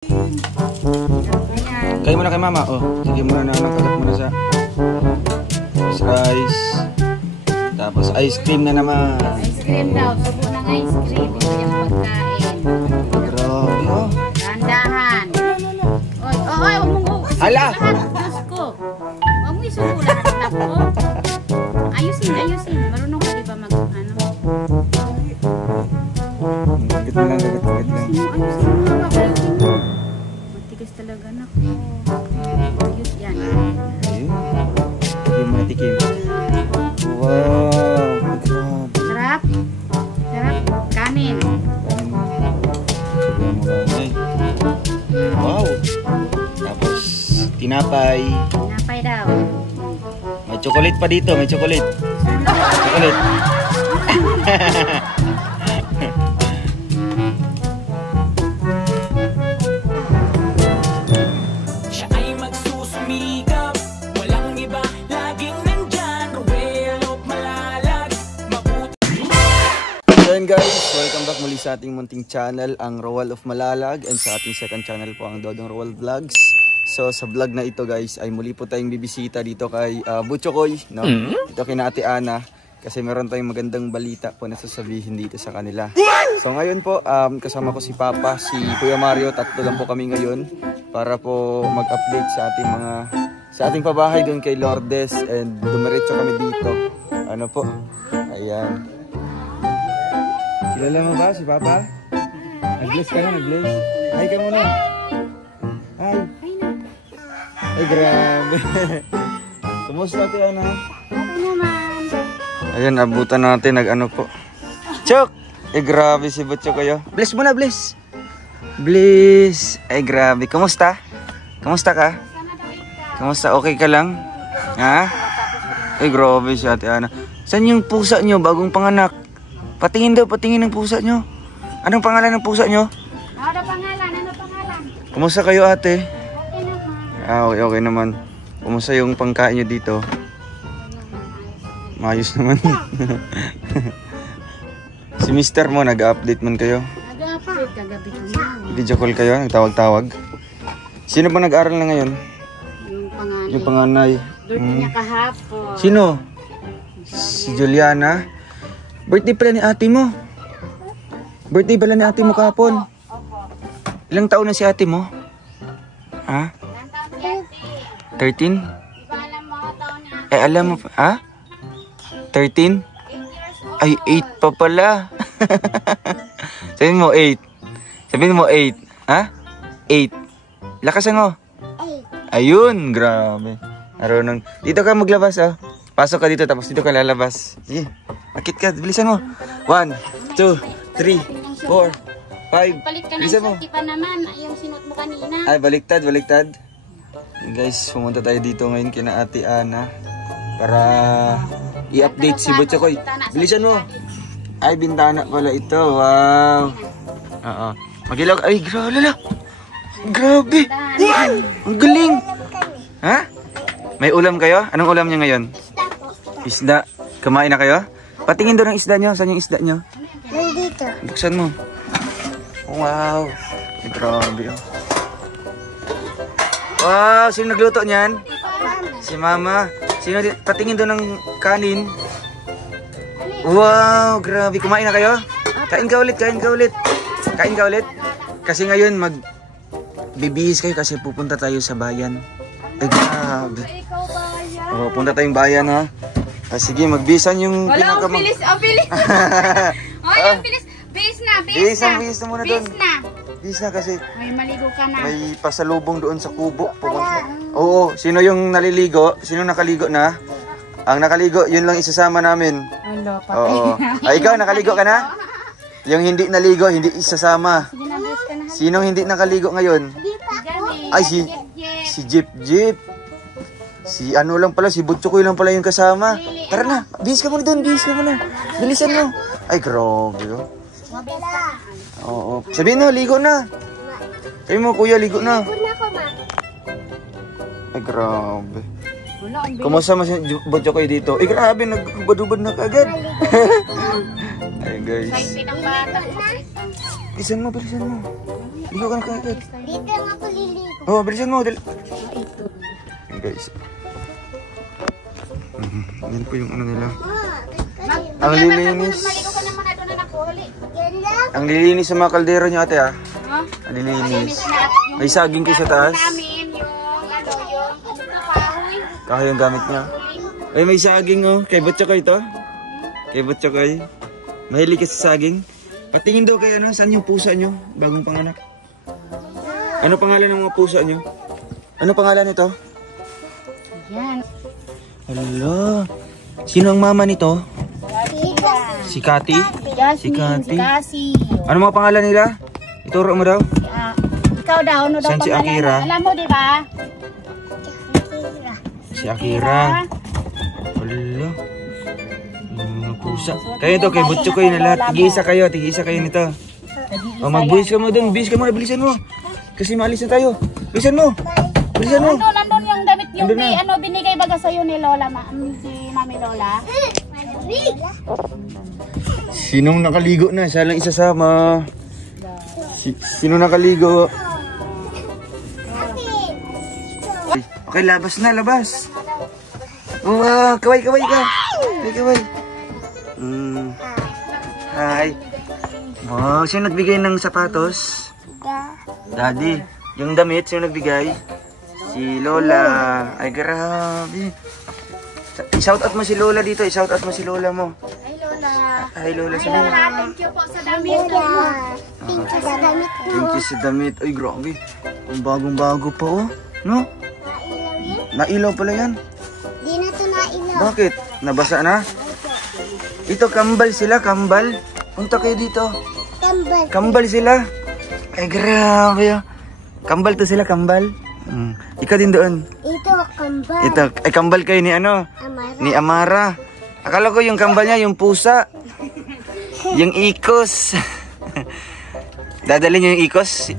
Kayo muna kay mama. Oh, sige muna na anak. Kagat muna sa rice. Tapos ice cream na naman. Ice cream daw. Subo ng ice cream. Ito yung pagkain. Grabe oh. Dandahan. Oy, oy, huwag mong Hala! Diyos ko. Huwag mo isubo lahat na po. Ayusin, ayusin. Marunong ka di ba mag, ano? Gagat mo lang, gagat lang. Ayusin mo, ayusin mo. Matigas talaga na ko. Ayos yan. Ayun. Tikim mo na tikim. Wow! Grabe. Sarap. Sarap. Kanin. Wow! Tapos, tinapay. Tinapay daw. May chocolate pa dito, may chocolate. Chocolate. Siya ay magsusumikap, walang iba, laging nandyan. Roel of Malalag, mabuti. So yun guys, welcome back muli sa ating munting channel, ang Roel of Malalag. And sa ating second channel po, ang Dodong Roel Vlogs. So sa vlog na ito guys, ay muli po tayong bibisita dito kay Butchokoy, no? Dito kay Ate Ana. Kasi meron tayong magandang balita po na sasabihin dito sa kanila. So ngayon po, kasama ko si Papa, si Kuya Mario, tatlo lang po kami ngayon para po mag-update sa ating pabahay doon kay Lourdes, and dumiretso kami dito. Ano po? Ayan. Kilala mo ba si Papa? Nag-bless ka na, nag-bless. Hi ka muna. Hi. Ay, grabe. Kumusta ito, Ana? Okay naman. Ayan, abutan natin, nag-ano po. Chok! Eh, grabe si Butchok kayo. Bless muna, bless. Bless. Ay, grabe. Kumusta? Kumusta ka? Kumusta? Okay ka lang? Ha? Ay, grabe si Ate Ana. Saan yung pusa nyo? Bagong panganak. Patingin daw, patingin ng pusa nyo. Anong pangalan ng pusa nyo? Ano pangalan? Ano pangalan? Kumusta kayo, ate? Okay naman. Okay, okay naman. Kumusta yung pangkain nyo dito? Maayos naman. Si mister mo, nag-update man kayo? Nag-update kagabi naman. Video call kayo, nagtawag-tawag. Sino ba nag-aral na ngayon? Yung pangalan. Yung panganay. Birthday niya kahapon. Sino? Si Juliana. Birthday pala ni ate mo. Birthday pala ni ate mo kahapon. Opo. Ilang taon na si ate mo? Ha? Ilang taon niya? 13? Di ba alam mo ang taon niya? Eh, alam mo pa, ha? 13? 8 years old. Ay, 8 pa pala. Sabihin mo 8. Sabihin mo 8. Ha? 8. Lakasan mo. 8. Ayun, grabe. Marunong. Dito ka maglabas, oh. Pasok ka dito, tapos dito ka lalabas. Sige, akit ka, bilisan mo. 1, 2, 3, 4, 5. Palit ka ng Bilisan mo. suot pa naman. Yung sinuot mo kanina. Ay, baliktad, baliktad. Guys, pumunta tayo dito ngayon kina Ate Ana para i-update si Butchokoy. Bilisan mo. Ay, bintana pala ito. Wow. Oo. Magilaw. Ay, grabe. Grabe. Ang galing. Ha? May ulam kayo? Anong ulam niya ngayon? Isda. Kumain na kayo? Patingin doon ang isda nyo. Saan yung isda nyo? Nandito. Buksan mo. Wow. Ay, grabe. Wow. Sino nagluto niyan? Si Mama. Sino patingin doon ng kanin? Wow. Grabe. Kumain na kayo? Kain ka ulit. Kain ka ulit. Kain ka ulit. Kasi ngayon bibihis kayo kasi pupunta tayo sa bayan. Ay, grabe. Oh, punta tayong bayan, ha? Sige, magbisan yung Wala, ang bilis. Ang bilis. Ay, ang bilis. Bilis na. Bilis na. Bihis na muna doon. Bilis na. Bihis na kasi May maligo ka na. may pasalubong doon sa kubo. Oo, sino yung naliligo? Sino nakaligo na? Ang nakaligo, yun lang isasama namin. Hello, Oo. Ay, ikaw, nakaligo ka na? Yung hindi naligo, hindi isasama. Sige na, bilis ka na. Sinong hindi nakaligo ngayon? Ay, si Jeep. Si ano lang pala, si Butchokoy lang pala yung kasama. Tara na, bihis ka muna doon, bihis ka muna. Bilisan mo. Ay, grabe. Oh. Oo. Sabihin mo, ligo na. Sabihin mo, kuya, ligo na. Ay, grabe. Kumusta mo si Butchokoy dito? Ay, grabe, nagbadubad na kagad. Ay, guys. Kahit pinang bata. Bilisan mo. Ligo ka na kagad. Dito lang ako liligo. Oh, bilisan mo. Ito. Yan guys. Yan po yung ano nila. Ang lilinis. Maligo ka naman ito na nakuli. Yan lang. Ang lilinis sa mga kaldero nyo ate ah. Ha? Ang lilinis. Yung May saging kayo sa taas. namin, yung kahoy. Kaya yung gamit niya. Ay, may saging oh. Kay Butchokay ito. Kay Butchokay. Mahilig ka sa saging. Patingin daw kayo ano, saan yung pusa nyo? Bagong panganak. Ano pangalan ng mga pusa nyo? Ano pangalan nito? Yan. Hala. Sino ang mama nito? Si Kati? Si Kati. Kasi. Ano mga pangalan nila? Ituro mo daw. Ikaw daw, ano daw Saan si pangalan Akira? mo? Alam mo, di ba? Si Akira. Hala. Yung mga pusa. Kayo to, kay Butchokay na lahat. Tig-isa kayo nito. O, magbuhis ka mo dun. Buhis ka mo, bilisan mo. Kasi maalis na tayo. Bilisan mo. Bilisan mo. Nandun yung damit yung Nandun na. ano, binigay baga sa'yo ni Lola, si Mami Lola. Sinong nakaligo na? Siya lang isasama. Sino nakaligo? Okay, labas na, labas. Oh, kaway ka. Kaway. Hi. Wow, sino nagbigay ng sapatos? Daddy. Yung damit, sino nagbigay? Si Lola. Ay, grabe. I-shout out mo si Lola dito. I-shout out mo si Lola mo. Ay, Lola. Hi, Lola. Ay, Lola, thank you po sa damit. Thank you sa damit ko. Thank you sa damit. Ay, grabe. Ang bagong-bago pa, oh. No? Nailaw yan? Nailaw pala yan. Di na to nailaw. Bakit? Nabasa na? Ito, kambal sila, kambal. Punta kayo dito. Tambal. Kambal sila. Ay, grabe, oh. Kambal to sila, kambal. Ikaw din doon. Ito, kambal. Ito, ay kambal kayo ni ano? Amara. Ni Amara. Akala ko yung kambal niya, yung pusa. Yung ikos. Dadalhin niyo yung ikos?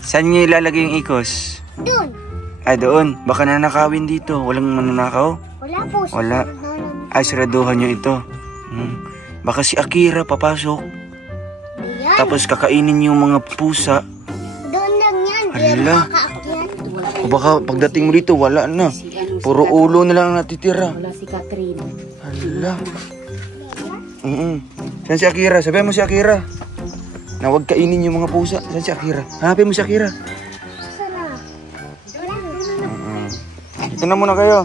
Saan niyo ilalagay yung ikos? Doon. Ay, doon. Baka nanakawin dito. Walang mananakaw? Wala po. Wala. Ay, siraduhan niyo ito. Baka si Akira papasok. Yan. Tapos kakainin yung mga pusa. Doon lang yan. Di yan Hala. makaakyat. O baka pagdating mo dito, wala na. Puro ulo na lang natitira. Wala si Catherine. Hala. Saan si Akira? Sabihin mo si Akira. Na huwag kainin yung mga pusa. Saan si Akira? Hanapin mo si Akira. Sana. Ito na muna kayo.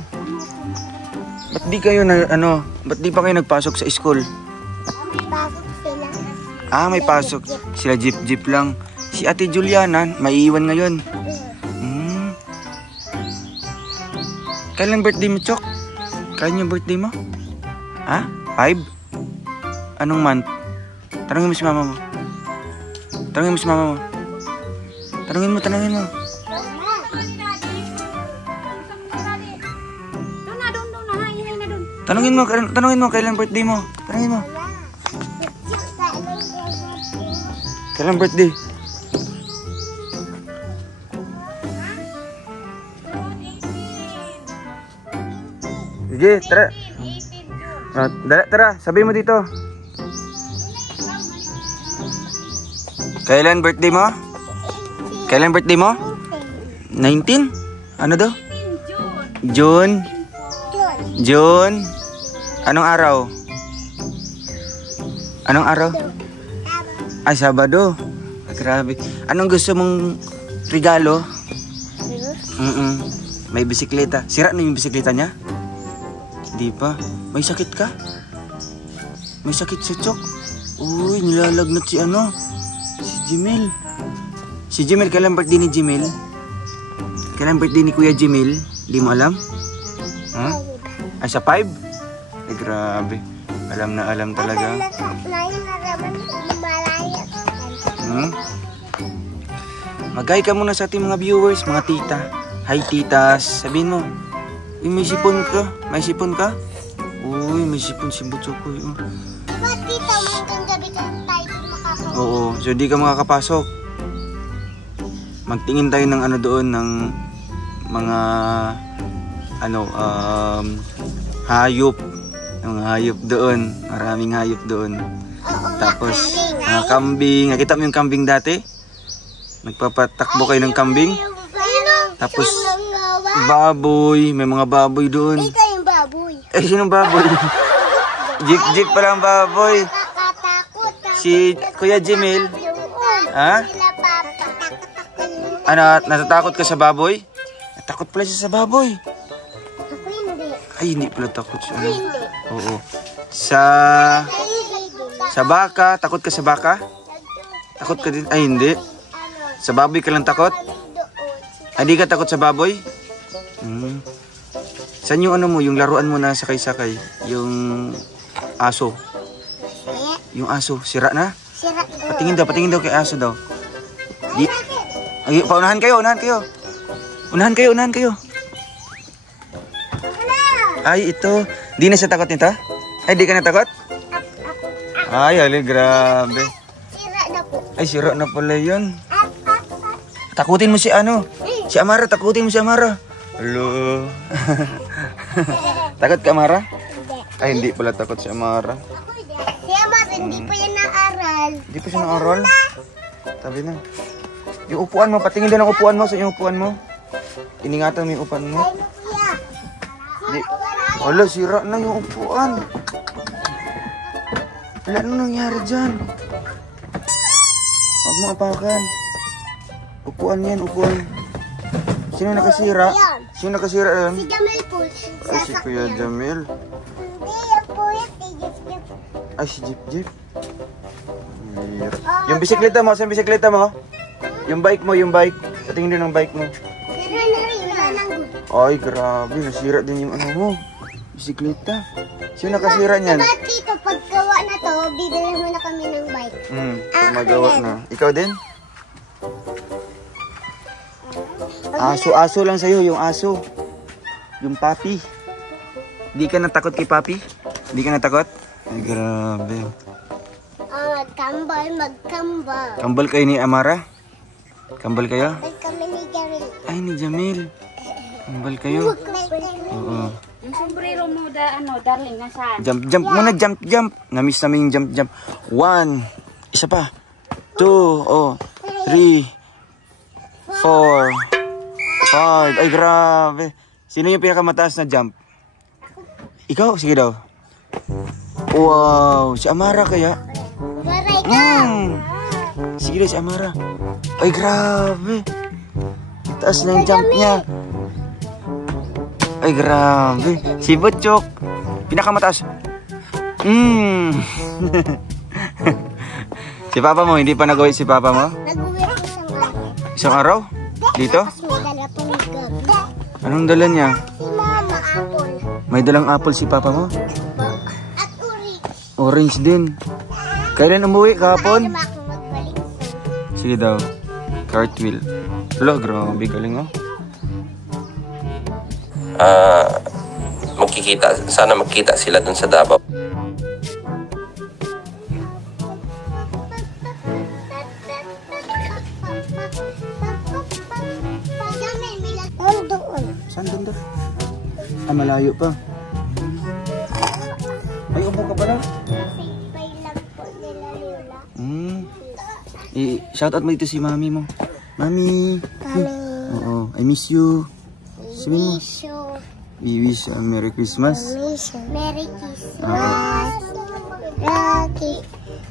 Ba't di kayo na, ba't di pa kayo nagpasok sa school? Pasok sila. Ah, may pasok. Sila jeep lang. Si Ate Juliana, maiiwan ngayon. Kailan birthday mo, Chok? Kailan yung birthday mo? Ha? 5? Anong month? Tanungin mo si mama mo. Tanungin mo si mama mo. Tanungin mo. Doon na. Haingin na doon. Tanungin mo kailan birthday mo. Tanungin mo. Kailan birthday? Sige, tara. Tara, sabihin mo dito. Kailan birthday mo? Kailan birthday mo? 19? Ano daw? June. June. Anong araw? Anong araw? Ay, Sabado. Grabe. Anong gusto mong regalo? May bisikleta. Sira na yung bisikleta niya? Di pa. May sakit ka? May sakit sa Chok? Uy, nilalagnat si ano? Si Jimel. Si Jimel, kailan birthday ni Jimel? Kailan birthday ni Kuya Jimel? Di mo alam? Ha? Ay, sa 5? Ay, grabe. Alam na alam talaga. Mag-hi ka muna sa ating mga viewers, mga tita. Hi, titas. Sabihin mo. Uy, may sipon ka? May sipon ka? Uy, may sipon si Butchokay. Ba't dito hanggang gabi ka tayo makakawin? Oo, so di ka makakapasok. Magtingin tayo ng ano doon, ng mga hayop. Yung hayop doon. Maraming hayop doon. Oo, Tapos, mga kambing. Nakita mo yung kambing dati? Nagpapatakbo kayo ng kambing. Tapos, Mga baboy. May mga baboy doon. ito yung baboy. Eh, sinong baboy? Jeep pala ang baboy. Nakakatakot. Si Kuya Jemil. Ha? Sila papa. Ano, natatakot ka sa baboy? Natakot pala siya sa baboy. Ako hindi. Ay, hindi pala takot siya. Hindi. Oo. Sa baka, takot ka sa baka? Takot ka din? Ay, hindi. Sa baboy ka lang takot? Ay, di ka takot sa baboy? Hmm. Saan yung ano mo, yung laruan mo na sakay-sakay? Yung aso. Yung aso, sira na? Sira. Patingin daw kay aso daw. Di, ay, paunahan kayo. Unahan kayo. Ay, ito. Di na siya takot nito? Ay, di ka na takot? Ay, grabe. Sira na po. Ay, sira na pala yun. Takutin mo si si Amara, takutin mo si Amara. Hello. Takot ka, Amara? Hindi. Ay, hindi pala takot si Amara. Ako hindi. Si Amar, hindi pa yan naaral. Hindi pa siya naaral. Tabi na. Yung upuan mo, patingin doon ang upuan mo. Sa yung upuan mo. Iningatan mo yung upuan mo. Ay, kuya. Di. Wala, sira na yung upuan. Wala nang nangyari dyan. Huwag mo apakan. Upuan yan, upuan. Sino nakasira? Sino nakasira yan? Si Jamil po. Ay, si Kuya Jamil. Hindi, yung kuya. Tigis-gis. Ay, si Jeep. Hirap. Yung bisikleta mo, saan bisikleta mo? Yung bike mo, yung bike. Patingin din ang bike mo. Sira na rin. Wala nang good. Ay, grabe. Nasira din yung ano mo. Bisikleta. Sino nakasira niyan? Diba tito, paggawa na to, bibili mo na kami ng bike. Pag magawa na. Ikaw din? Aso lang sa'yo, yung aso. Yung papi. Di ka natakot kay papi? Di ka natakot? Ay, grabe. Magkambal. Kambal kayo ni Amara? Kambal kayo? Ay, kami ni Jamil. Ay, ni Jamil. Kambal kayo? Oo. Yung sombrero mo, darling, nasaan? Jump muna, jump. Namiss namin yung jump. 1. Isa pa. 2. 3. 4. 5. Ay, grabe. Sino yung pinakamataas na jump? Ikaw? Sige daw. Wow. Si Amara kaya? Maray ka. Sige daw, si Amara. Ay, grabe. Taas na yung jump niya. Ay, grabe. Si Butchok. Pinakamataas. Si Papa mo, hindi pa nag-uwi si Papa mo? Nag-uwi ako isang araw. Isang araw? Dito? Tapos may dala pang gabi. Anong dala niya? Si Mama, apple. May dalang apple si Papa mo? At uri. Orange din. Kailan umuwi? Kahapon? Paano ba ako magbalik? Sige daw. Cartwheel. Wala, grabe. Galing oh. Sana magkita sila dun sa Davao. Jamil, bilang. Doon. Saan doon? Malayo pa. Ay, upo ka pala. Pay lang po nila Lola. Shoutout mo dito si mami mo. Mami. Kami. Oo, I miss you. Sabi mo. Show. We wish a Merry Christmas. Merry Christmas. Lagi.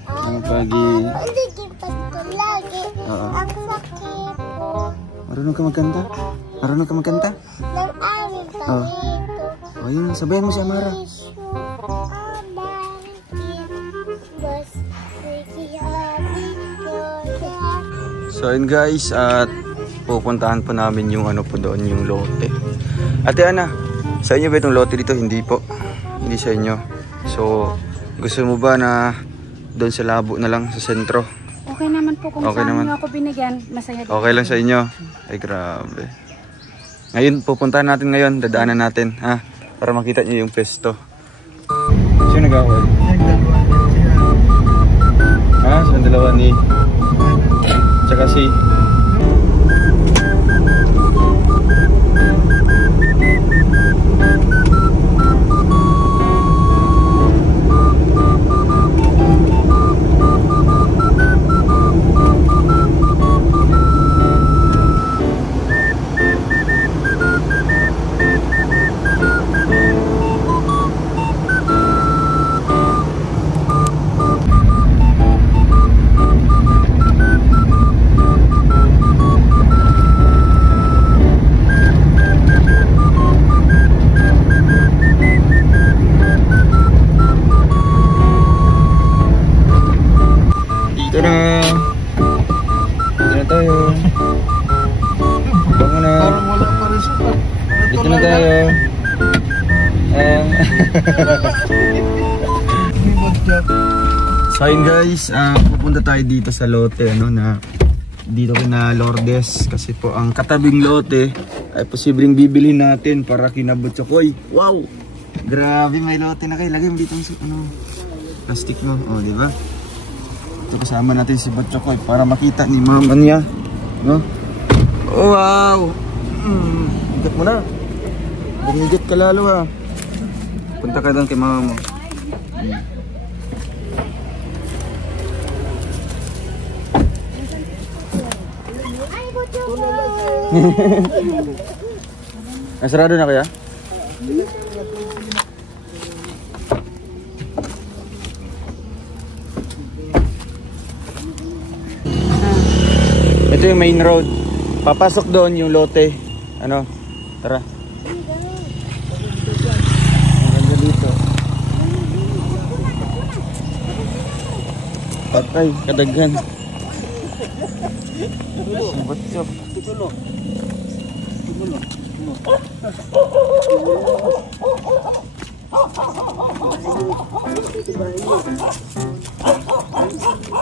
Ang pagi. Hindi kita ko lagi. Oo. Ang sakit po. Marunong ka magkanta? Marunong ka magkanta? Ng aming pangito. O yun, sabayan mo si Amara. Wish you a Merry Christmas. Happy New So yun guys, at pupuntahan po namin yung ano po doon, yung lote. Ate Ana, sa inyo ba itong lote dito? Hindi po. Hindi sa inyo. So, gusto mo ba na doon sa labo na lang, sa sentro? Okay naman po kung Okay saan naman. niyo ako binigyan. Masaya din. Okay lang sa inyo? Ay, grabe. Ngayon, pupuntahan natin ngayon. Dadaanan natin, ha? Para makita niyo yung pesto. Sino nag-awal? Ha? Silang dalawa ni... Tsaka si... ayun guys, pupunta tayo dito sa lote na dito kina Lourdes kasi po ang katabing lote ay posibleng bibilhin natin para kina Butchokoy. Wow! Grabe, may lote na kayo. Lagay mo dito ang plastic mo. Oh, di ba? Ito kasama natin si Butchokoy para makita ni mama niya, no? Oh, wow! Higit mo na. Bumigit ka lalo ha. Punta ka doon kay mama mo. Nasarado na kaya? Ito yung main road. Papasok doon yung lote. Ano? Tara. Maganda dito. Patay, kadaghan. Butchok.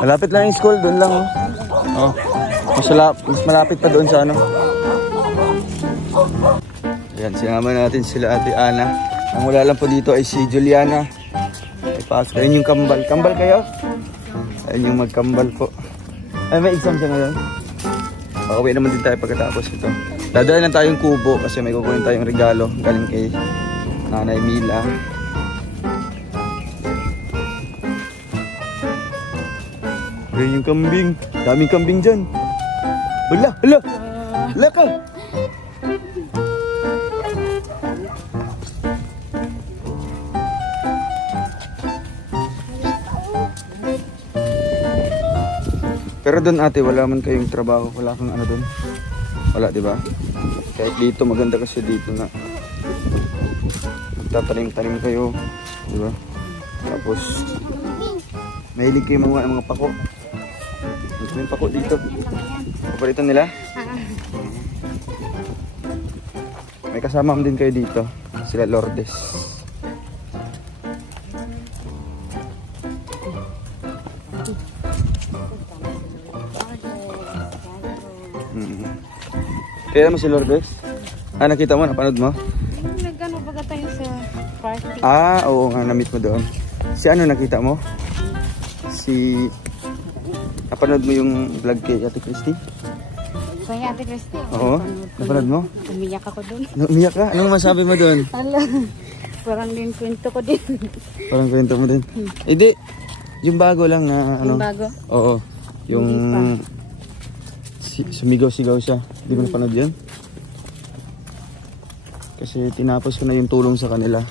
Malapit lang yung school, doon lang. Oh. Mas malapit pa doon sa ano. Yan, sinama natin sila Ate Ana. Ang wala lang po dito ay si Juliana. Ay pasok. Ayun yung kambal. Kambal kayo? Ayun yung magkambal po. Ay, may exam siya ngayon. Makauwi naman din tayo pagkatapos ito. Dadaan lang tayong kubo kasi may kukunin tayong regalo galing kay Nanay Mila. Ayun yung kambing. Daming kambing dyan. Hala! Hala! Hala ka! Pero doon ate, wala man kayong trabaho, wala kang ano doon. Wala, di ba? Kahit dito, maganda kasi dito na magtatanim-tanim kayo, di ba? Tapos mahilig kayo mga pako. May pako dito. Paborito nila? May kasama din kayo dito, sila Lourdes. Kaya mo si Lourdes? Nakita mo? Napanood mo? Nagano baga tayo sa party. Oo nga, na-meet mo doon. Si ano nakita mo? Napanood mo yung vlog kay Ate Christy? Kay Ate Christy? Oo. Napanood mo? Umiyak ako doon. Umiyak ka? Anong masabi mo doon? Hala. Parang din kwento ko din. Parang kwento mo din? Hindi. Yung bago lang na ano? Yung bago? Oo. Yung sumigaw-sigaw siya. Hindi mo napanood yun? Kasi tinapos ko na yung tulong sa kanila.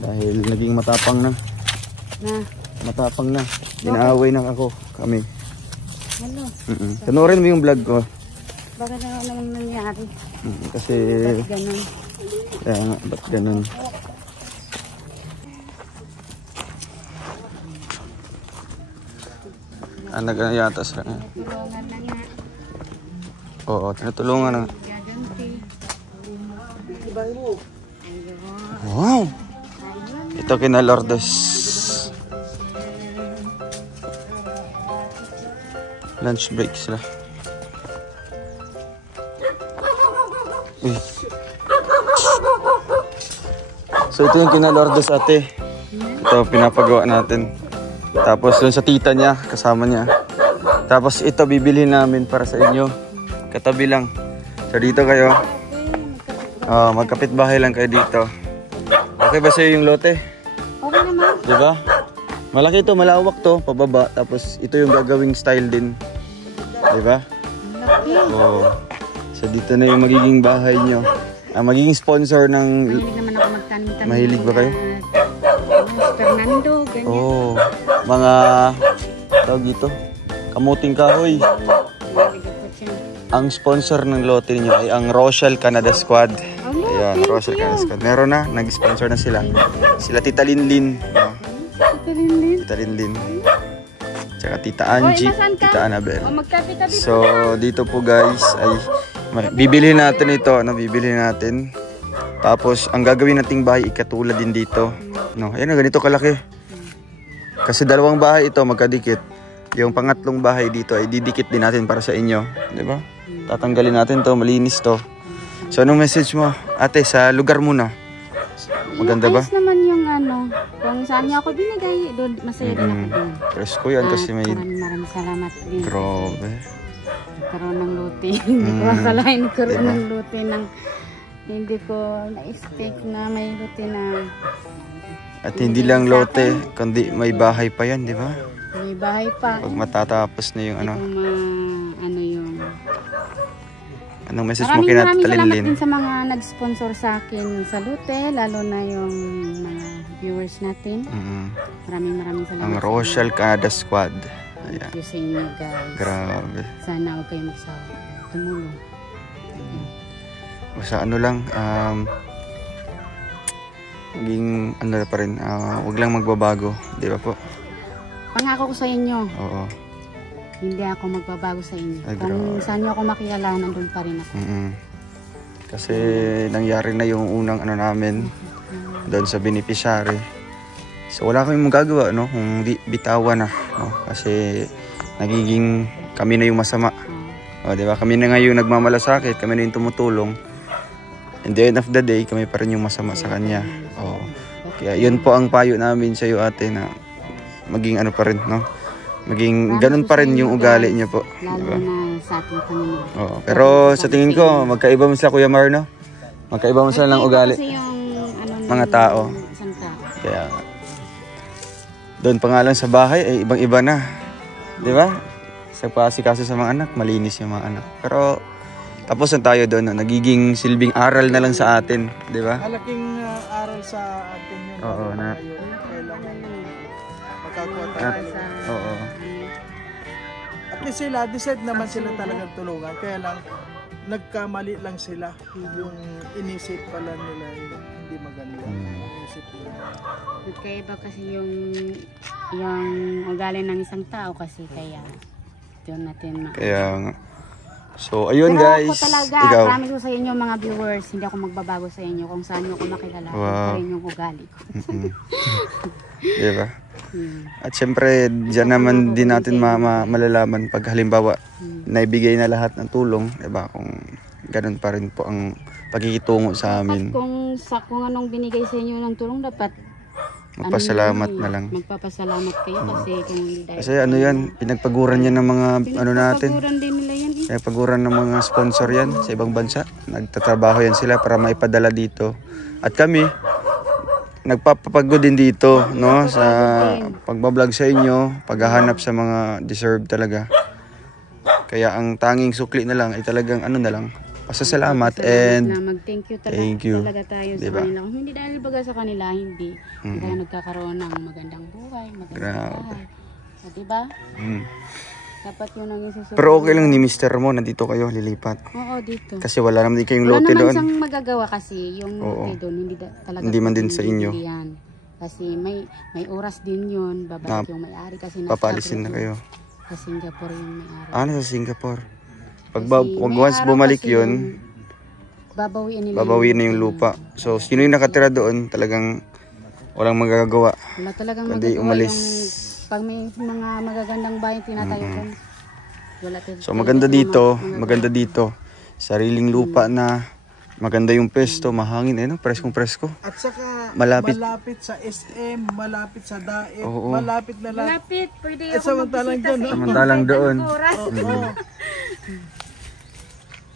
Dahil naging matapang na. Matapang na. Inaaway na kami. Ano? Panoorin mo yung vlog ko. Bakit na nangyari? Kasi Ganun. kaya nga, ba't ganun? Nag-ano yata sila nga. Tulungan na nga. Oo, tinutulungan na. Wow! Ito kina Lourdes. Lunch break sila. Uy. So ito yung kina Lourdes ate. Ito pinapagawa natin. Tapos dun sa tita niya, kasama niya. Tapos ito bibilhin namin para sa inyo. Katabi lang. So dito kayo. Magkapit bahay lang kayo dito. Okay ba sa'yo yung lote? Okay naman. Diba? Malaki to, malawak to, pababa. Tapos ito yung gagawing style din. Diba? Oo. So dito na yung magiging bahay nyo. Magiging sponsor ng... Mahilig naman ako magtanim-tanim. Mahilig ba kayo? Fernando, ganyan. Oo. Mga... tawag dito. Kamuting kahoy. Ang sponsor ng lote niyo ay ang Rochelle Canada Squad. Ayan, Rochelle Canada Squad. Meron na, nag-sponsor na sila. Sila Tita Linlin. Tita Linlin. Tsaka Tita Angie, Tita Annabel. So, dito po guys, ay bibili natin ito. Bibili natin. Tapos, ang gagawin nating bahay, ikatulad din dito. No, ayan na, ganito kalaki. Kasi dalawang bahay ito magkadikit. Yung pangatlong bahay dito ay didikit din natin para sa inyo, di ba? Tatanggalin natin to, malinis to. So anong message mo, ate, sa lugar muna? Maganda ba? Ayos naman yung ano, kung saan niyo ako binigay, doon masaya din ako doon. Presko yan kasi may... Maraming salamat din. Grabe. Nagkaroon ng lote. Hindi ko akalain nagkaroon ng lote ng... Hindi ko na-expect na may lote na... At hindi lang lote, kundi may bahay pa yan, di ba? May bahay pa. Pag matatapos na yung ano. Ano yung... Anong message mo kina Maraming salamat Talinlin? din sa mga nag-sponsor sa akin sa lote, lalo na yung mga viewers natin. Maraming salamat. Ang Rochelle Canada Squad. Ayan. Thank you sa inyo guys. Grabe. Sana huwag kayong magsawa. Tumulong. Basta ano lang, maging ano pa rin, wag lang magbabago. Di ba po? Pangako ko sa inyo, Oo. hindi ako magbabago sa inyo. Ay, Kung saan niyo ako makilala, nandun pa rin ako. Kasi nangyari na yung unang ano namin doon sa beneficiary. So wala kaming magagawa, no? Kung di bitawan na, no? Kasi nagiging kami na yung masama. O, di ba? Kami na nga yung nagmamalasakit, kami na yung tumutulong. And the end of the day, kami pa rin yung masama sa kanya. O, kaya yun po ang payo namin sa iyo, ate, na maging ano pa rin, no? Maging ganun pa rin yung ugali niyo po. Lalo Diba? na sa ating Panginoon. Oo. Pero sa tingin ko, magkaiba mo sila, Kuya Mar, no? Magkaiba mo sila ng ugali. Kasi yung ano, Mga tao. isang tao. Kaya, doon pa nga lang sa bahay, ay ibang-iba na. Di ba? Sa pasikaso sa mga anak, malinis yung mga anak. Pero, tapos na tayo doon, no? Nagiging silbing aral na lang sa atin. Di ba? Malaking aral sa atin yun. Oo, na. Kailangan magkakuha At, tayo. oo. At least sila, decide naman sila talagang tulungan. Kaya lang, nagkamali lang sila. Yung inisip pala nila hindi maganda. Inisip nila. Magkaiba kasi yung ugali ng isang tao kasi kaya doon natin Kaya nga. So, ayun Pero guys. ako talaga, Ikaw. promise ko sa inyo mga viewers, hindi ako magbabago sa inyo kung saan nyo ako makilala. Wow. Pa rin yung ugali ko. Di ba? At syempre, dyan naman din natin malalaman pag halimbawa naibigay na lahat ng tulong, di ba? Kung ganun pa rin po ang pakikitungo sa amin. At kung anong binigay sa inyo ng tulong, dapat Magpasalamat na lang. Magpapasalamat kayo kasi kung hindi dahil. Kasi ano yan, pinagpaguran yan ng mga ano natin. Pinagpaguran din nila yan eh. Pinagpaguran ng mga sponsor yan sa ibang bansa. Nagtatrabaho yan sila para maipadala dito. At kami, nagpapapagod din dito, no? Sa pagbablog sa inyo, paghahanap sa mga deserve talaga. Kaya ang tanging sukli na lang ay talagang ano na lang, pasasalamat and na mag-thank you talaga, thank you. talaga tayo Diba? sa kanila. Kung hindi dahil baga sa kanila, hindi. Kaya nagkakaroon ng magandang buhay, magandang Grabe. bahay. So, diba? Mm. Dapat yun ang isusunod. Pero okay lang ni Mr. mo, nandito kayo lilipat. Oo, dito. Kasi wala naman din kayong Wala lote naman doon. siyang magagawa kasi yung Oo. lote doon, hindi talaga. Hindi man din sa inyo. hindi yan. Kasi may oras din yun, babalik yung may-ari kasi nasa Papalisin na kayo. sa Singapore yung may-ari. Ano sa Singapore? Pag Kasi wag may once araw bumalik kasi yun, babawiin nila babawiin na yung lupa. So, sino yung nakatira doon, talagang walang magagawa. Wala talagang Kundi magagawa umalis. yung pag may mga magagandang bahay tinatayo doon. Wala So, maganda dito. Sariling lupa na, maganda yung pesto, mahangin, no? Preskong-presko. At saka Malapit. malapit sa SM, malapit sa DAET, Oo. malapit na lahat. Malapit, pwede Eh, ako samantalang magbisita doon, sa inyo. Samantalang doon. Oras. Oo.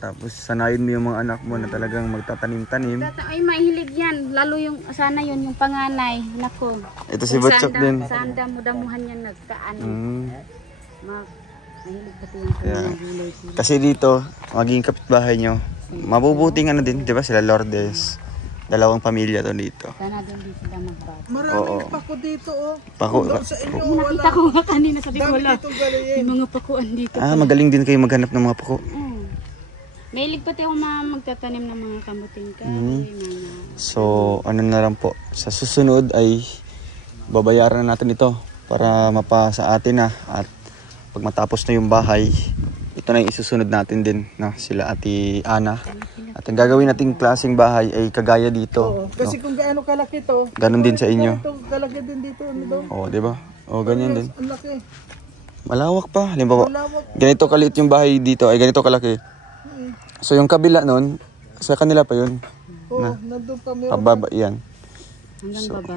Tapos, sanayin mo yung mga anak mo na talagang magtatanim-tanim. Ay, mahilig yan. Lalo yung, sana yun, yung panganay. Nako. Ito si Batchok din. Saan damudamuhan yan nagkaano. Mahilig pati yung Yeah. mga gulay sila. Kasi dito, maging kapitbahay nyo, mabubuting ano din, di ba? Sila Lourdes. Dalawang pamilya to dito. Sana doon din sila magbago. Maraming pako dito, oh. Pako, Doon sa inyo, Nakita ko nga kanina sa dami Bicola. dito galing. Yung mga pakuan dito. magaling din kayo maghanap ng mga pako. Mahilig pati ako magtatanim ng mga kamuting kahoy, mga... So, ano na lang po, sa susunod ay babayaran na natin ito para mapasa atin na. At pag matapos na yung bahay, ito na yung isusunod natin din, no? Sila Ate Ana. At ang gagawin nating klaseng bahay ay kagaya dito. Oo, kasi kung gaano kalaki to, Ganon din sa inyo. ito kalaki din dito, ano daw. Oo, di ba? Oh, ganyan din. Ang laki. Malawak pa. Halimbawa, Malawak. ganito kaliit yung bahay dito, ay ganito kalaki. So yung kabila nun, sa kanila pa yun. Oo, nandun pa meron. Pababa yan. Hanggang baba.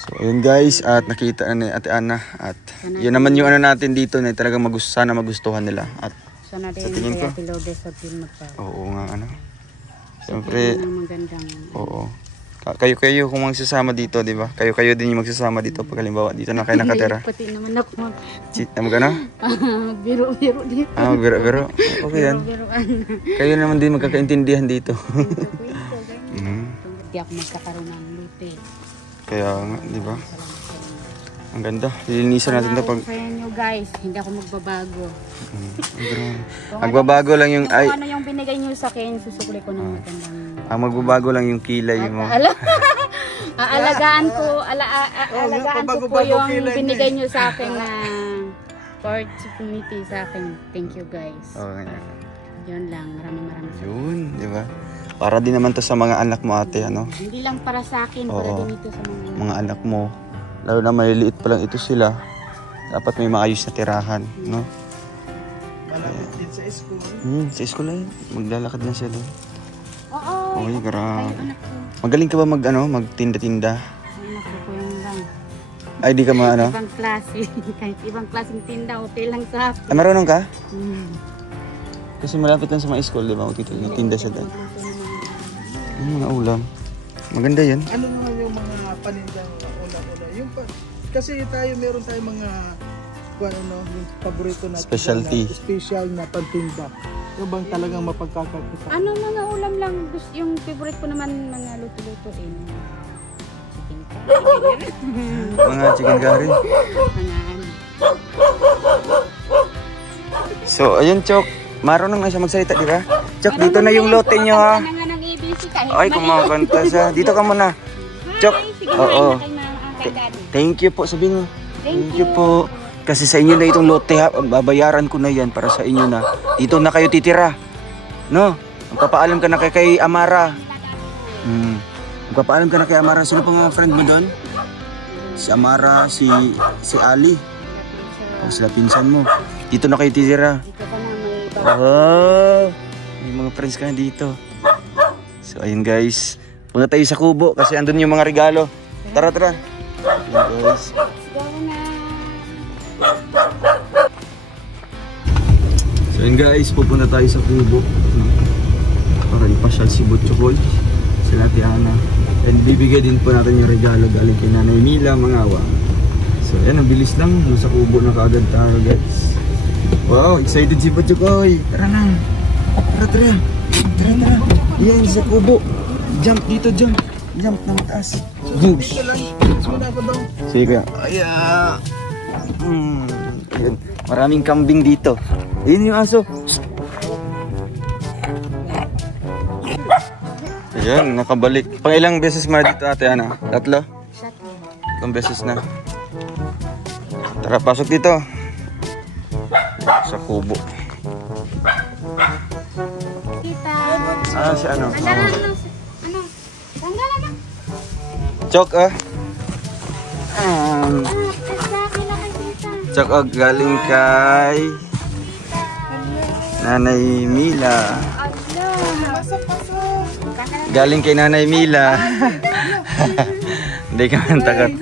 So ayun guys, at nakita na ni Ate Ana. At yun naman yung ano natin dito na talagang sana magustuhan nila. At Sana din tingin ko. kaya Pilodes sa film magpa. oo nga ano. Siyempre, Ang magandang. oo. Kayo kung magsasama dito, di ba? Kayo din yung magsasama dito pag halimbawa dito na kayo nakatira. Pati naman ako Magano? magbiro-biro dito. Magbiro-biro. Okay yan. Biroan. Kayo naman din magkakaintindihan dito. Hindi ako magkakaroon ng luti. Kaya nga, di ba? Ang ganda. Lilinisan natin ito pag... Sa inyo guys, hindi ako magbabago. Magbabago lang yung... Kung ano yung binigay niyo sa akin, susukli ko ng magandang... magbabago lang yung kilay mo. Aalagaan ko, aalagaan ko po yung binigay niyo sa akin na opportunity sa akin. Thank you guys. Oo nga. Yun lang, maraming Yun, di ba? Para din naman to sa mga anak mo ate, ano? Hindi lang para sa akin, para Oo. din ito sa Mga anak mo. Lalo na maliliit pa lang ito sila. Dapat may maayos na tirahan, no? Malapit din sa school. Sa school ay maglalakad na sila. Oo. Oy, grabe. Anak ko. Magaling ka ba magtinda-tinda? Anak ko po yung lang. Ay, di ka ano? Ibang klase. Kahit ibang klaseng tinda, okay lang sa akin. Ay, marunong ka? Hmm. Kasi malapit lang sa mga school, di ba? Magtitinda siya doon. Mga ulam. Maganda yan. Ano naman yung mga panindang una-una? Kasi meron tayong mga ano, yung paborito natin. Specialty. Special na pantinda. Yung bang talagang mapagkakakita? Ano mga ulam lang, yung favorite ko naman mga luto-lutuin. Chicken curry. Mga chicken curry. Mga ano. So, ayun, Chok. Marunong na siya magsalita, di ba? Chok, dito na yung lote nyo, ha? Ano nga ng ABC kahit Ay, kumakanta siya. Dito ka muna. Chok. Oo. Thank you po, sabihin mo. Thank you po. Kasi sa inyo na itong lote, ha? Babayaran ko na yan para sa inyo na. Dito na kayo titira. No? Magpapaalam ka na kay Amara. Magpapaalam ka na kay Amara. Sino pa mga friend mo doon? Si Amara, si Ali. O, sila pinsan mo. Dito na kayo titira. Dito ka na may Oh, may mga friends ka na dito. So ayun guys, punta tayo sa kubo kasi andun yung mga regalo. Tara. Ayun guys. go na. So ayun guys, pupunta tayo sa kubo para ipasyal si Butchokol, si Ate Ana. And bibigay din po natin yung regalo galing kay Nanay Mila Mangawa. So ayan, ang bilis lang. Nasa kubo na kaagad tayo guys. Wow, excited si Butchokol. Tara na. Tara. Yan sa kubo. Jump dito, jump. Jump na mataas. Goose. Sige kuya. Ayan. Ayun. Maraming kambing dito. Ayun yung aso. Ayan, nakabalik. Pang ilang beses mo dito ate Ana? 3? 3 beses na. Tara, pasok dito. Sa kubo. Kita. Si ano? Ano? Tanggal na. Chok, Sa akin na kay tita. Chok, galing kay Nanay Mila. Galing kay Nanay Mila. Hindi ka man takot.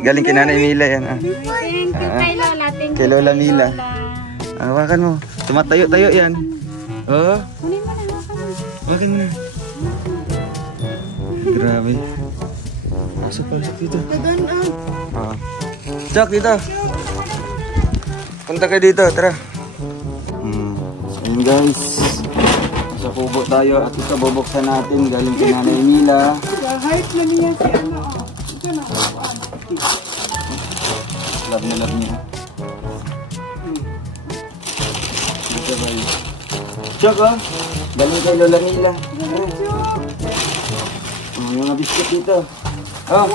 Galing kay Nanay Mila yan. Thank you kay Lola. Thank you Kay Lola Mila. Hawakan mo. Tumatayo-tayo yan. Oh, Kunin mo na. hawakan mo na. Grabe. Pasok dito. Chok, dito. Punta kayo dito, tara. Ayun guys. Sa kubo tayo at ito bubuksan natin galing kay Nanay Mila. Hype na niya si ano. Love niya. Dito ba yun? Chok, oh. Galing kay Lola Mila. Yung mga biscuit dito. Oh.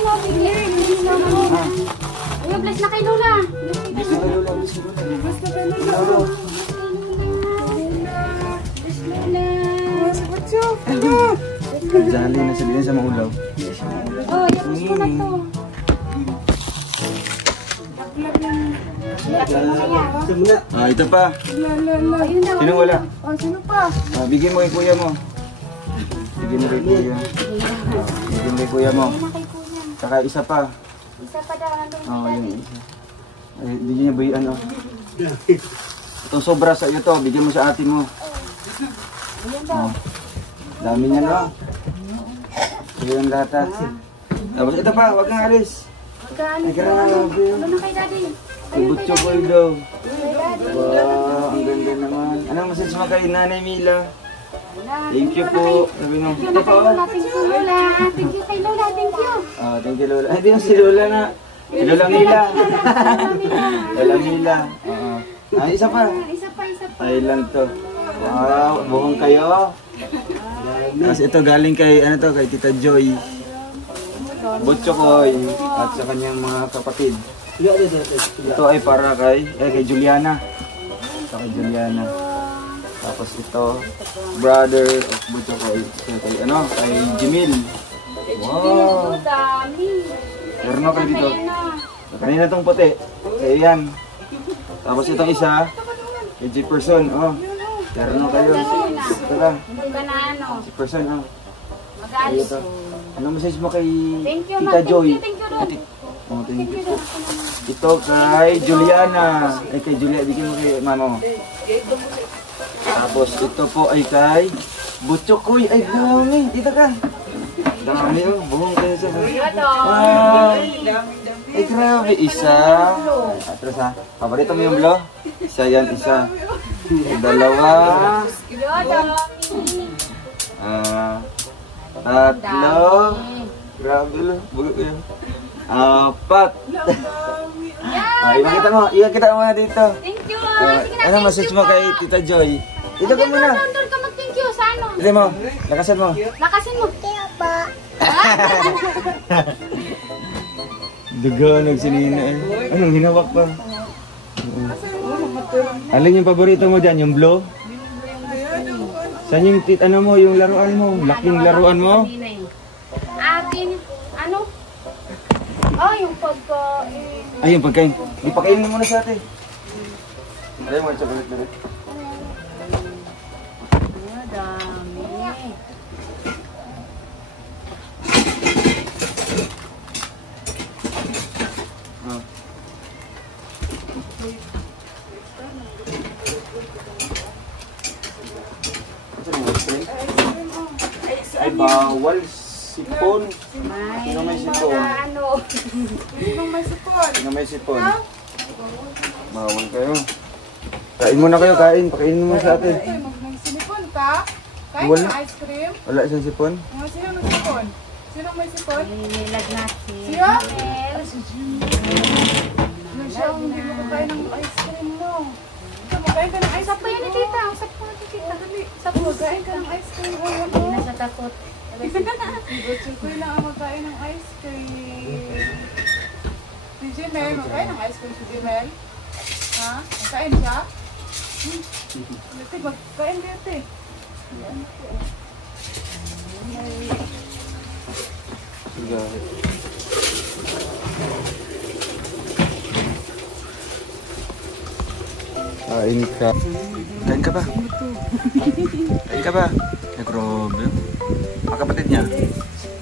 Ayun, bless na kay Lola. Biscuit kay Lola. Jali na sila sa maulaw. Oh, yung gusto na to. Ah, ito pa. Sino wala? Sino pa? Ah, bigyan mo kay kuya mo. Bigyan mo kay kuya. Bigyan mo kay kuya mo. Saka isa pa. Isa pa daw nandun. Oh, yun isa. Ay, bigyan niya ba yung ano? Itong sobra sa iyo to, bigyan mo sa ate mo. Oh. Dami niya no? Ito yung lahat. Tapos ito pa, huwag kang alis. Magkano? Ay, grabe. Ano na kay daddy? Butcho ko daw. Wow, ang ganda naman. Anong message mo kay Nanay Mila? Thank you po. Sabi mo. Ito pa oh. Thank you Lola. Thank you kay Lola. Thank you. Ah, thank you Lola. Ay, di mo si Lola na. Si Lola Mila. Lola Mila. Oo. Ah, isa pa. Isa pa. Thailand to. Wow, buhong kayo. Tapos ito galing kay, ano to, kay Tita Joy. Butcho Koy. At sa kanyang mga kapatid. Ito ay para kay Juliana. Ito kay Juliana. Tapos ito, brother of Butcho Koy. Kay, kay Jimil. Wow. Terno kayo dito. Kanina itong puti. Kaya yan. Tapos itong isa, kay Jefferson. Oh. Terno kayo. Ito lang. Jefferson. Oh. Mag-alis. Ano message mo kay Thank you, Tita Joy? Thank you, Lord. Oh, thank you po. Ito kay Juliana. Ay, kay Juliana. Bigyan mo kay mama mo. Tapos ito po ay kay Butcho Koy. Ay, dami. Dito ka. Dami oh. Buhong kayo sa wow. Ay, grabe. Isa. Atras ha. Paborito mo yung blow? Isa yan, isa. Dalawa. Tatlo. Grabe lo. Bugok yan. Apat. Iwan kita mo dito. Thank you. Ano message mo kay Tita Joy? Dito ka muna. Doon ka mag-thank you sa ano. Dito mo. Lakasan mo. Lakasin mo. Kaya pa. Dugo, nagsinina eh. Anong hinawak pa? Alin yung paborito mo dyan? Yung blow? Saan yung yung laruan mo? Laking laruan mo? Akin, ano? Yung pagkain. Ay, yung pagkain. Ipakainin mo muna sa ate. Ay, mga chocolate na rin. Dami. Ay, bawal sipon. Sino may sipon? Ano? Sino may sipon? Bawal kayo. Kain muna kayo, kain. Pakainin mo sa atin. Sinipon ka? Kain Wala. ng ice cream? Wala isang sipon? Sino may sipon? Sino may sipon? Nilag natin. Siya? Siya, hindi mo kain ng ice cream, no? Ito, makain ka ng ice Usap pa cream. yan ni tita. Usap po ni tita. Usap mo, kain ka ng ice cream. Hindi na siya takot. Chikoy lang ang magkain ng ice cream. Si Jimel, magkain ng ice cream si Jimel? Ha? Magkain siya? Dito, magkain dito eh. Kain ka. Kain ka ba? Kain ka ba? Ay, grabe. Mga kapatid niya.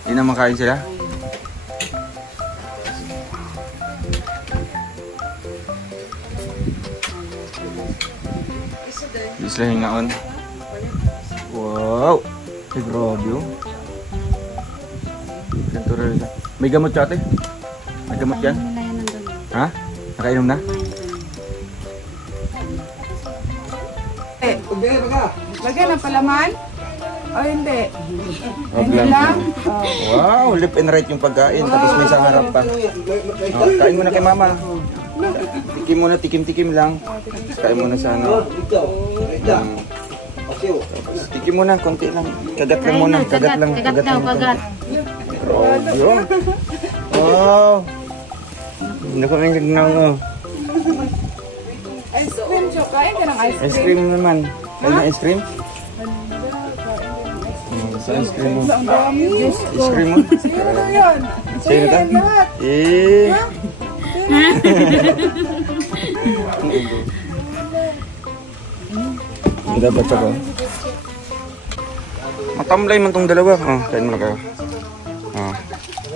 Hindi na makain sila. Hindi sila hingaon. Wow! Ay, grabe oh. Ganito rin. May gamot siya ate? May gamot yan? Nila yan nandun. Ha? Nakainom na? Lagyan ng palaman? O hindi? Hindi lang? Wow, lip and right yung pagkain. Tapos may isang harap pa. Oh, kain muna kay mama. Tikim muna, tikim-tikim lang. Kain muna sa ano. Tikim muna, konti lang. Kagat lang muna. Kagat lang. Kagat daw, kagat. Yun. Wow. Nakakingig ng Ice cream siya. Kain ka ng ice ice cream. cream naman. Kain na ice cream? Sa ice cream mo. Ang dami. Ice cream mo? Sino na yun? Sa'yo na Sa'yo yan lahat. Eh. Dapat ako. Matamlay man tong dalawa. Oh, kain mo na kayo. Oh,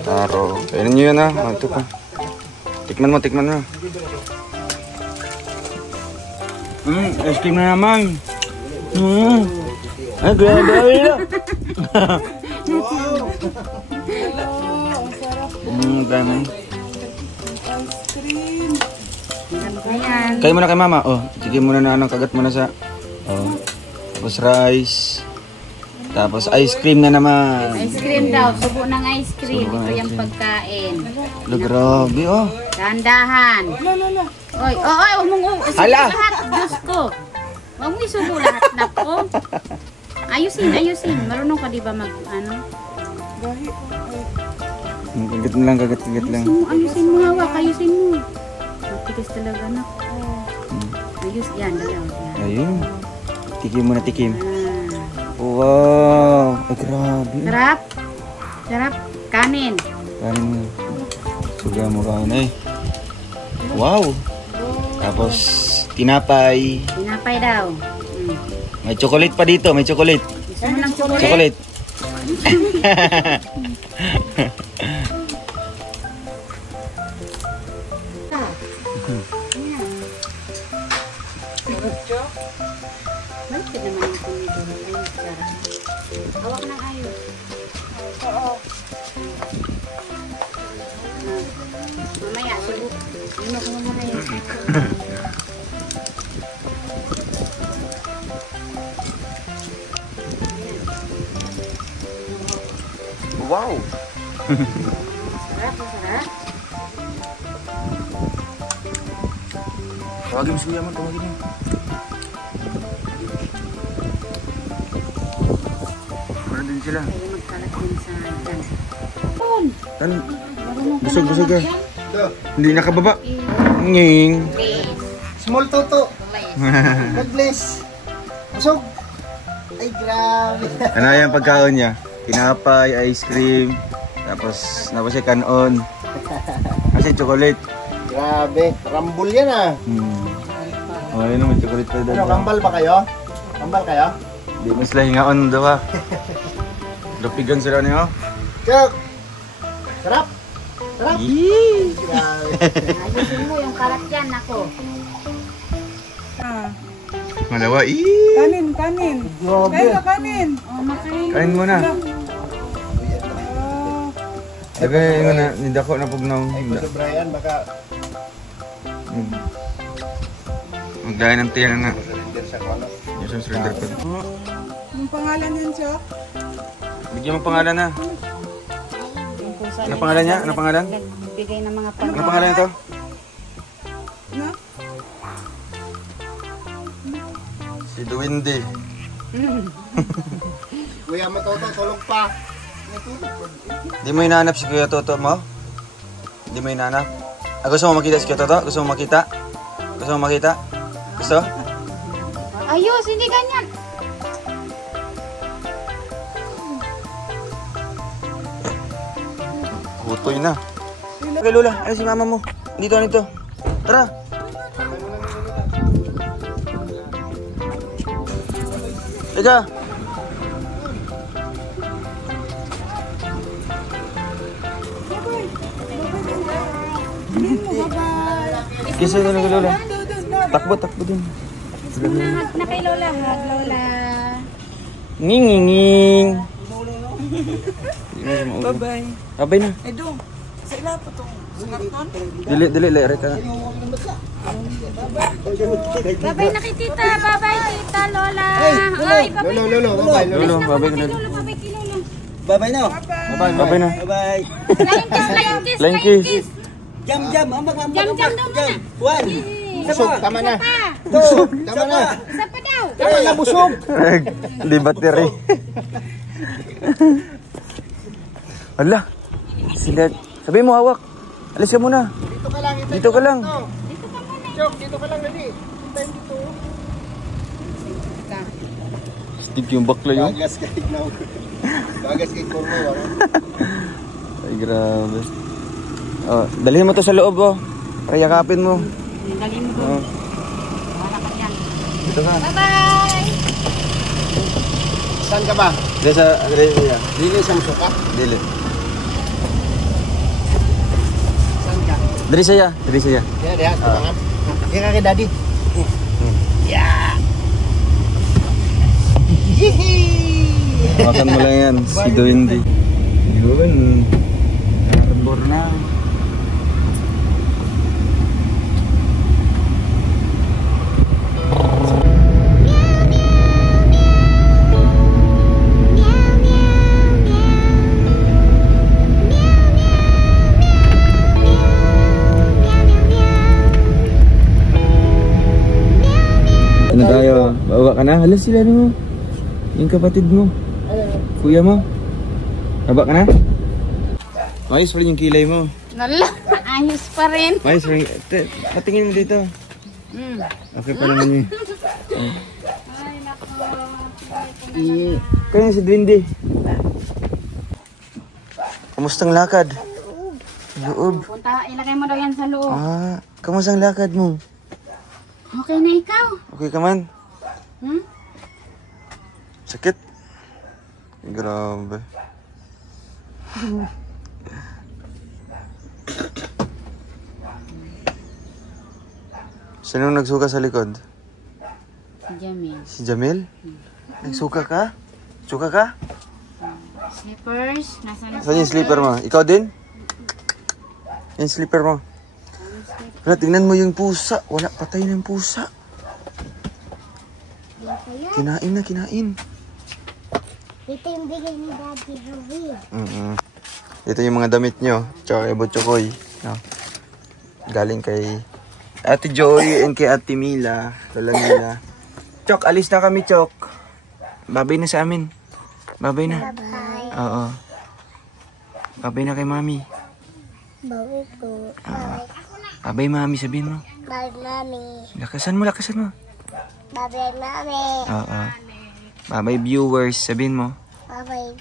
taro. Kainin nyo yan ha. Oh, ito pa. Tikman mo, tikman mo. Ice cream na naman. Ay, grabe. Dami. Ayan. Kain mo na kay mama. Oh, sige muna na anong kagat mo na sa. Oh. Tapos rice. Tapos ice cream na naman. Ice cream daw. Subo ng ice cream. Subo ng Ito ice yung cream. pagkain. Lo, grabe oh. Dahan-dahan. Oy, huwag mong isubo Hala! lahat. Diyos ko. Huwag mo isubo lahat na ko. Ayusin. Marunong ka di ba mag, ano? Kagat lang, kagat lang. Ayusin mo hawak. Ayusin mo. Matigas talaga na. Ayos, yan. Dalaw. Yan. Ayun. Tikim mo na, tikim. Ah. Wow. Ay, grabe. Sarap. Sarap. Kanin. Kanin mo. Suga mo kain eh. Wow. Tapos, tinapay. Tinapay daw. May chocolate pa dito, may chocolate. Gusto mo ng chocolate? Chocolate. Malapit naman yung kumidor. Ayos, sarap. Hawak ng ayos. Mamaya, subo. Yun ako muna yun. Wow. Sarap, masarap. Tawagin mo si Kuya mo, tawagin mo. Para din sila. Kaya magkalat din sa dyan. Tan, busog ka. Hindi nakababa. Nging. Small toto. God bless. Busog. Ay, grabe. Ano yung pagkaon niya? Tinapay, ice cream, tapos siya kanon. Kasi chocolate. Grabe. Rambol yan ah. Oh, yun naman, chocolate pa Ano, daw. kambal ba kayo? Kambal kayo? Di mas lahingaon daw ha. Lupigan sila niyo. Chok! Sarap! Sarap! Yee! Grabe. Ayusin mo yung kalat dyan, ako. Malawa. Yee! Kanin. Kain ka kanin. Oh, makain. Kain mo na. Lagay mo na, hindi ako napugnaw. So Brian, baka Maglagay ng tiyan na. surrender siya ko ano. Yung surrender ko. Anong pangalan yan, Chok? Bigyan mo pangalan na. Ano pangalan niya? Ano pangalan? Nagbigay ng mga Ano pangalan nito? No? Si Duwindi. Kuya mo toto, tulog pa. Di mo hinahanap si Kuya Toto mo? Di mo hinahanap? Ah, gusto mo makita si Kuya Toto? Gusto mo makita? Gusto mo makita? Gusto? Ayos, hindi ganyan. Kutoy na. Okay, Lola. Ano si mama mo? Dito. Tara. Ika. Kisa na kay Lola. Takbo din. Hag na kay Lola. Hag, Lola. Nging. Bye-bye. Abay na. Eh, dong. Sa ila po itong sungarton. Dili, lere ka na. Babay na kay tita. Babay, tita, Lola. Ay, babay na. Lolo, bye. Lolo, babay ka na. Lola, babay kay Lola. Bye-bye na. Babay na. Bye-bye. Flying kiss. Jam, ambag. Jam daw muna. Juan. Busog, tama na. Pa. Busog, tama na. Isa pa daw. Tama na, busog. Hindi battery. Hala. Sila. Sabi mo hawak. Alis ka muna. Dito ka lang. Dito ka muna. Chok, dito ka lang, dali. Time dito. Steve yung bakla yun. Bagas kay Ignaw. Bagas kay Cormo. Ay, grabe. Oh, dalhin mo to sa loob, oh. Para yakapin mo. Dali mo. Oh. Wala ka dyan. Dito ka. Bye-bye. Saan ka ba? Dili sa ya. Dili sa Musuka? Dili. Saan ka? Dili saya. Diyan, diyan. Tumangan. Kaya ka kay daddy. Yeah! Makan mo lang yan, si Doindy. Yun. Arbor na. Ano tayo? Bawa ka na? Hala sila no. Yung kapatid mo. Kuya mo. Baba ka na? Mayos pa rin yung kilay mo. Nala, ayos pa rin. Mayos pa rin. Patingin mo dito. Okay pa naman yun. Ay, nako. Kaya si Dwindy. Kamustang lakad? Loob. Punta, ilagay mo daw yan sa loob. Ah, kamustang lakad mo? Okay na ikaw. Okay ka man? Hmm? Sakit? Grabe. Sinong nagsuka sa likod? Si Jamil. Si Jamil? Nagsuka ka? Suka ka? Slippers. Nasaan Saan yung slipper mo? Ikaw din? Yung slipper mo? Wala, tingnan mo yung pusa. Wala, patay ng pusa. Kinain na, kinain. Ito yung bigay ni Daddy Harvey. Ito yung mga damit nyo. Tsaka kay Butchokoy. No? Galing kay Ate Joy and kay Ate Mila. Tala nila. Chok, alis na kami, Chok. Babay na sa amin. Babay na. Bye. Oo. Babay na kay Mami. Bawi ko. Bye. Babay, Mami, sabihin mo. Bye, Mami. Lakasan mo, lakasan mo. Bye, Mami. Oo. Babay, viewers, sabihin mo. Bye,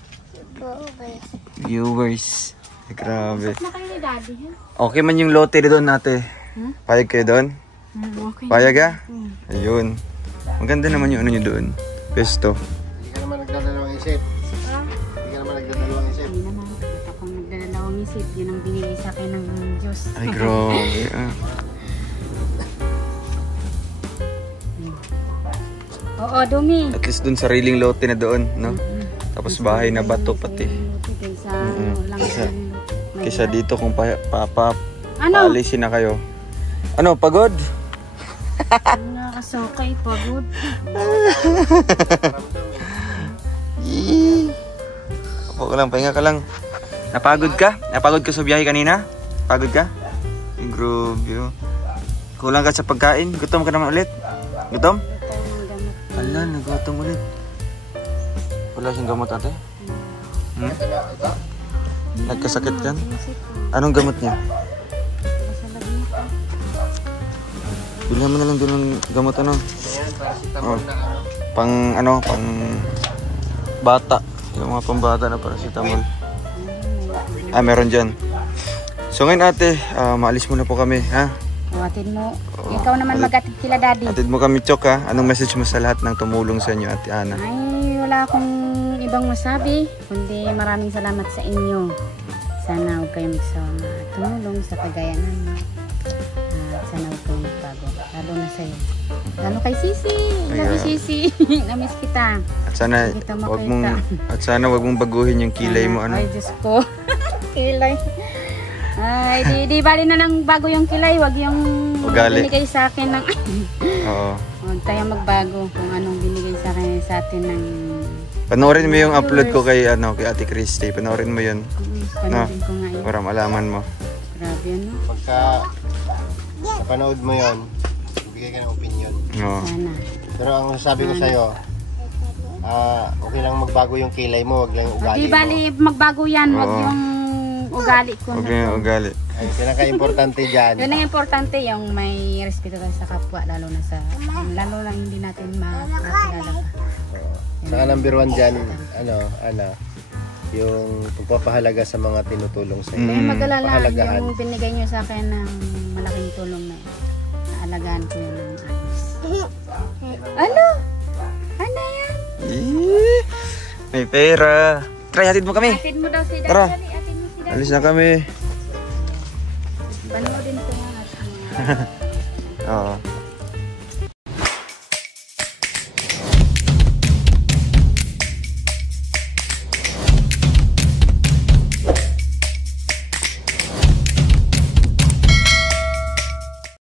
Bye. Viewers. Grabe. na kayo ni Daddy? Okay man yung lote doon, ate. Payag kayo doon? Okay. Payag ah? Ayun. Maganda naman yung ano nyo doon. Pesto. Hindi ka naman nagdadalawang isip. Hindi ka naman nagdadalawang isip. Hindi naman. Ito kung nagdadalawang isip, yun ang binigay sa akin ng Diyos. Ay, grabe ah. Oo, dumi. At least doon sariling lote na doon, no? Tapos bahay na bato pati. Kaysa lang Kaysa dito kung Ano? paalisin na kayo. Ano, pagod? Nakasokay, pagod. Opo ka lang, pahinga ka lang. Napagod ka? Napagod ka sa biyahe kanina? Pagod ka? Ay, grabe oh. Kulang ka sa pagkain? Gutom ka naman ulit? Gutom? Ala, nagutom ulit. Wala siyang gamot ate? Hmm? Nagkasakit yan? Anong gamot niya? Bilhan mo na lang doon ng gamot ano? Oh. Pang bata. Yung mga pambata na paracetamol. Ah, meron dyan. So ngayon ate, maalis muna po kami, ha? Atid mo. Ikaw naman mag-atid kila Daddy. Atid mo kami, Chok, ha? Anong message mo sa lahat ng tumulong sa inyo, Ate Ana? Ay, wala akong ibang masabi, kundi maraming salamat sa inyo. Sana huwag kayong magsama tumulong sa kagaya namin. At sana huwag kayong magbago. Lalo na sa'yo. Lalo kay Sisi. Love you, Sisi. Namiss kita. At sana Kita wag makita. wag mong baguhin yung kilay mo ano. Ay, Diyos ko. Kilay. Ay, di bali na nang bago yung kilay. Wag yung Ugali. binigay sa akin ng... Oo. Huwag tayo magbago kung anong binigay sa atin ng... Panoorin mo yung upload ko kay kay Ate Christy. Panoorin mo 'yun. Panoorin ko nga yun. Para malaman mo. Grabe ano. Pagka napanood mo yon, bigay ka ng opinion. Oo. Sana. Pero ang sabi ko sa'yo, okay lang magbago yung kilay mo, wag lang ugali Di mo. bali magbago yan. Wag Oo. yung ugali ko Huwag na. yung ugali. Ay, pinaka-importante dyan. Yun ang importante, yung may respeto tayo sa kapwa, lalo na hindi natin makakilala pa. Saka number 1 dyan, yung pagpapahalaga sa mga tinutulong sa iyo. Kaya mag-alala, Pahalagahan. yung binigay nyo sa akin ng malaking tulong na yun. Naalagaan ko yun ng ayos. Ano? Ano yan? May pera. Try, hatid mo kami. Atid mo daw si Daddy. Tara. Atid mo si Daddy. Alis na kami. Banoodin ko nga. Oo.